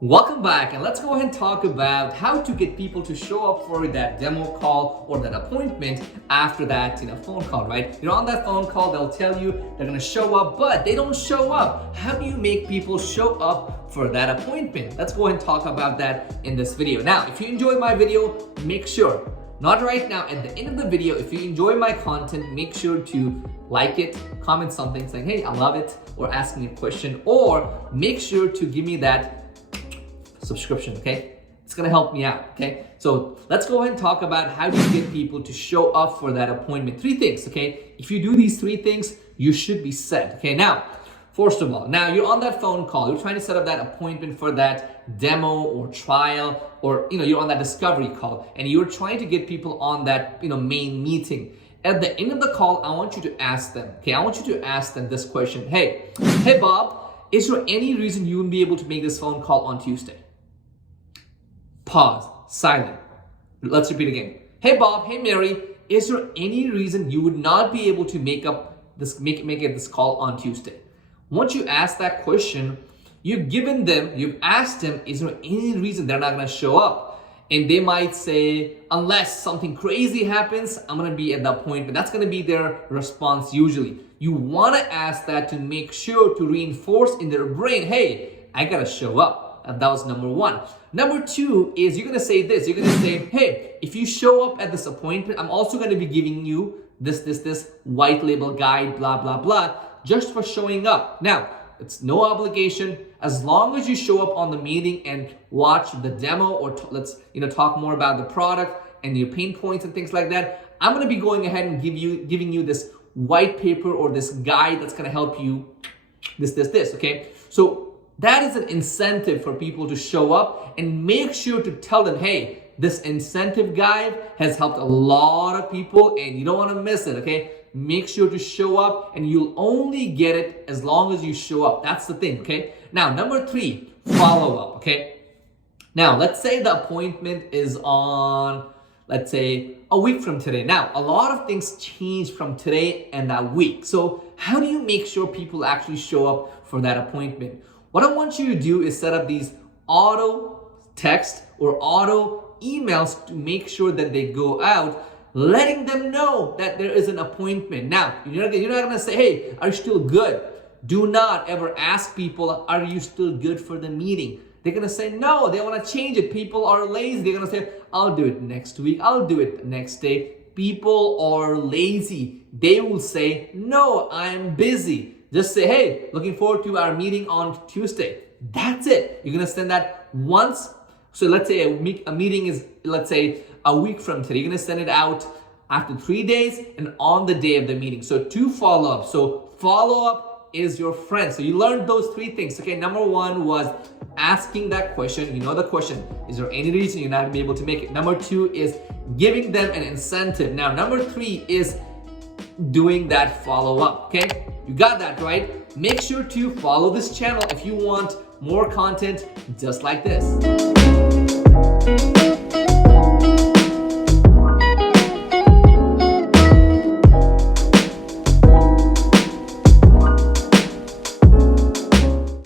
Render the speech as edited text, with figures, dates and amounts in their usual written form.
Welcome back, and let's go ahead and talk about how to get people to show up for that demo call or that appointment after that phone call, right? You're on that phone call, they'll tell you they're gonna show up, but they don't show up. How do you make people show up for that appointment? Let's go ahead and talk about that in this video. Now, if you enjoy my video, make sure, not right now, at the end of the video, if you enjoy my content, make sure to like it, comment something saying, hey, I love it, or ask me a question, or make sure to give me that subscription, okay? It's gonna help me out, okay? So let's go ahead and talk about how do you get people to show up for that appointment. 3 things, okay? If you do these 3 things, you should be set, okay? Now, first of all, now you're on that phone call, you're trying to set up that appointment for that demo or trial, or you're on that discovery call, and you're trying to get people on that main meeting. At the end of the call, I want you to ask them, okay? I want you to ask them this question. Hey Bob, is there any reason you wouldn't be able to make this phone call on Tuesday? Pause, silent. Let's repeat again. Hey Bob, hey Mary, is there any reason you would not be able to make this call on Tuesday? Once you ask that question, you've asked them, is there any reason they're not gonna show up? And they might say, unless something crazy happens, I'm gonna be at the appointment. That's gonna be their response usually. You wanna ask that to make sure to reinforce in their brain, hey, I gotta show up. And that was number 1. Number 2 is you're gonna say this. You're gonna say, hey, if you show up at this appointment, I'm also gonna be giving you this white label guide, blah, blah, blah, just for showing up. Now, it's no obligation. As long as you show up on the meeting and watch the demo, or let's talk more about the product and your pain points and things like that, I'm gonna be going ahead and giving you this white paper or this guide that's gonna help you this, okay? So that is an incentive for people to show up, and make sure to tell them, hey, this incentive guide has helped a lot of people and you don't want to miss it, okay? Make sure to show up, and you'll only get it as long as you show up. That's the thing, okay? Now, number 3, follow up, okay? Now, let's say the appointment is on, let's say, a week from today. Now, a lot of things change from today and that week. So how do you make sure people actually show up for that appointment? What I want you to do is set up these auto text or auto emails to make sure that they go out, letting them know that there is an appointment. Now, you're not going to say, hey, are you still good? Do not ever ask people, are you still good for the meeting? They're going to say no, they want to change it. People are lazy. They're going to say, I'll do it next week. I'll do it next day. People are lazy. They will say, no, I'm busy. Just say, hey, looking forward to our meeting on Tuesday. That's it. You're going to send that once. So let's say a meeting is, let's say, a week from today. You're going to send it out after 3 days and on the day of the meeting. So 2 follow-ups. So follow-up is your friend. So you learned those 3 things. Okay, number 1 was asking that question. You know the question. Is there any reason you're not going to be able to make it? Number 2 is giving them an incentive. Now, number 3 is doing that follow-up, okay? You got that, right? Make sure to follow this channel if you want more content just like this.